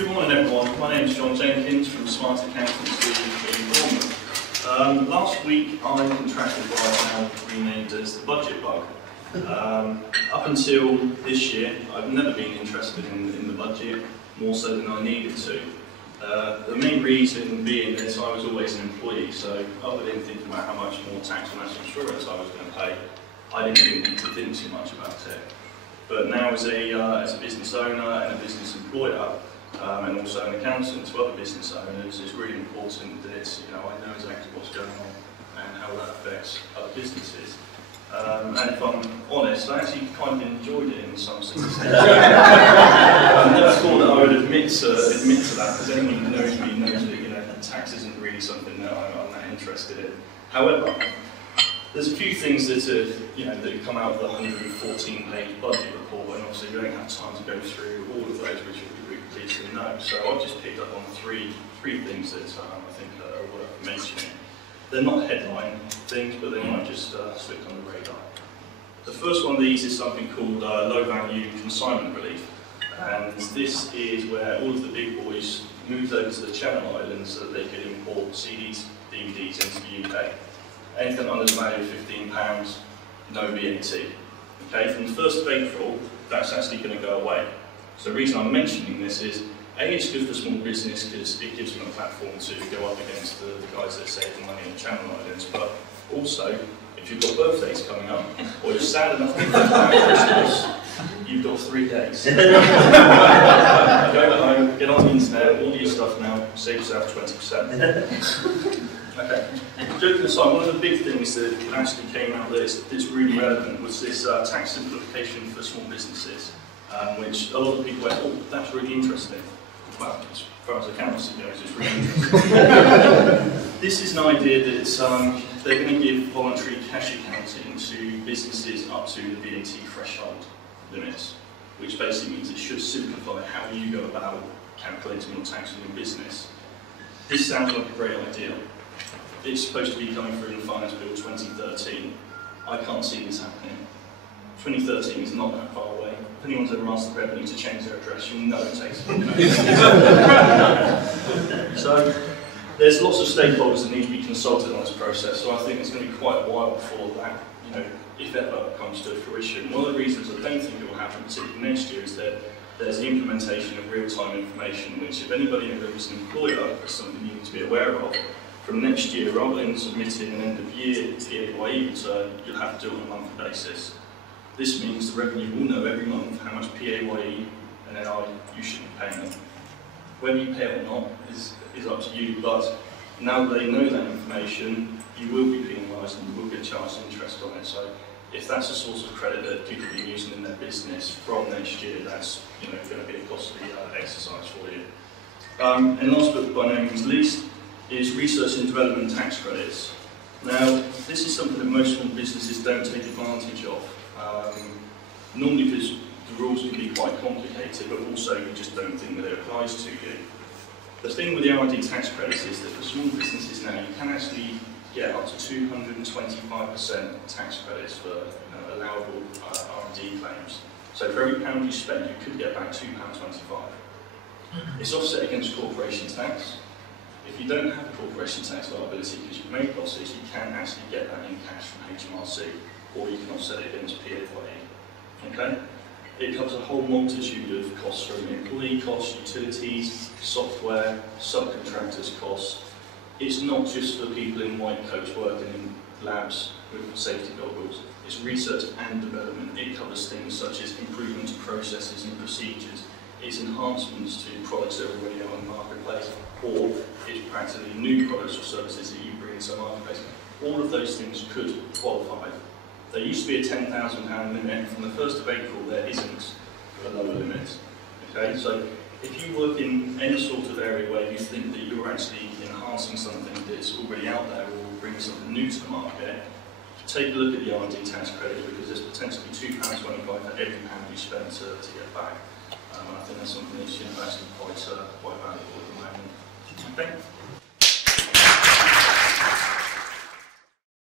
Good morning everyone, my name is Jon Jenkins from Smart Accountancy in Bournemouth. Last week I contracted what I now renamed as the budget bug. Up until this year I've never been interested in the budget, more so than I needed to. The main reason being is I was always an employee, so other than thinking about how much more tax and national insurance I was going to pay, I didn't really need to think too much about it. But now as a business owner and a business employer, and also an accountant to other business owners, it's really important that I know exactly what's going on and how that affects other businesses. And if I'm honest, I actually kind of enjoyed it in some sense. I never thought that I would admit to that, because anyone who knows me knows that tax isn't really something that I'm that interested in. However, there's a few things that that come out of the 114-page budget report, and obviously we don't have time to go through all of those, which you'll be pleased to know. So I've just picked up on three things that I think are worth mentioning. They're not headline things, but they might just slip on the radar. The first one of these is something called low-value consignment relief, and this is where all of the big boys moved over to the Channel Islands so that they could import CDs, DVDs into the UK. Anything under the value of £15, no VAT. Okay, from the 1st of April, that's actually going to go away. So the reason I'm mentioning this is, A, it's good for small business because it gives them a platform to go up against the guys that save the money in the Channel Islands, but also, if you've got birthdays coming up, or you're sad enough to think about Christmas, you've got 3 days. Go home, get on the internet, order your stuff now, save yourself 20%. Okay. Joking aside, one of the big things that actually came out that's really relevant was this tax simplification for small businesses, which a lot of people went, oh, that's really interesting. Well, as far as accountancy goes, it's really interesting. This is an idea that they're going to give voluntary cash accounting to businesses up to the VAT threshold limits, which basically means it should simplify how you go about calculating your tax on your business. This sounds like a great idea. It's supposed to be coming through in the Finance Bill 2013. I can't see this happening. 2013 is not that far away. If anyone's ever asked the Revenue to change their address, you'll know it takes So, there's lots of stakeholders that need to be consulted on this process, so I think it's going to be quite a while before that, if ever, comes to fruition. One of the reasons I don't think it will happen, particularly next year, is that there's the implementation of real-time information, which if anybody in the room is an employer, is something you need to be aware of. From next year, rather than submitting an end-of-year PAYE return, you'll have to do it on a monthly basis. This means the revenue will know every month how much PAYE and NI you should be paying them. Whether you pay it or not is up to you, but now that they know that information, you will be penalised and you will get charged interest on it. So if that's a source of credit that people are using in their business from next year, that's going to be a costly exercise for you. And last but by no means least, is research and development tax credits. Now, this is something that most small businesses don't take advantage of. Normally because the rules can be quite complicated, but also you just don't think that it applies to you. The thing with the R&D tax credits is that for small businesses now, you can actually get up to 225% tax credits for allowable R&D claims. So for every £1 you spend, you could get back £2.25. It's offset against corporation tax. If you don't have a corporation tax liability because you've made losses, you can actually get that in cash from HMRC, or you can offset it against PAYE. Okay? It covers a whole multitude of costs, from employee costs, utilities, software, subcontractors' costs. It's not just for people in white coats working in labs with safety goggles. It's research and development. It covers things such as improvement to processes and procedures. It's enhancements to products that are already out in the marketplace, or it's practically new products or services that you bring into the marketplace. All of those things could qualify. There used to be a £10,000 limit. From the 1st of April, there isn't a lower limit. Okay, so if you work in any sort of area where you think that you're actually enhancing something that's already out there or bringing something new to the market, take a look at the R&D tax credit, because there's potentially £2.25 for every £1 you spend to get back. I think that's something that's actually quite valuable at the moment. Okay.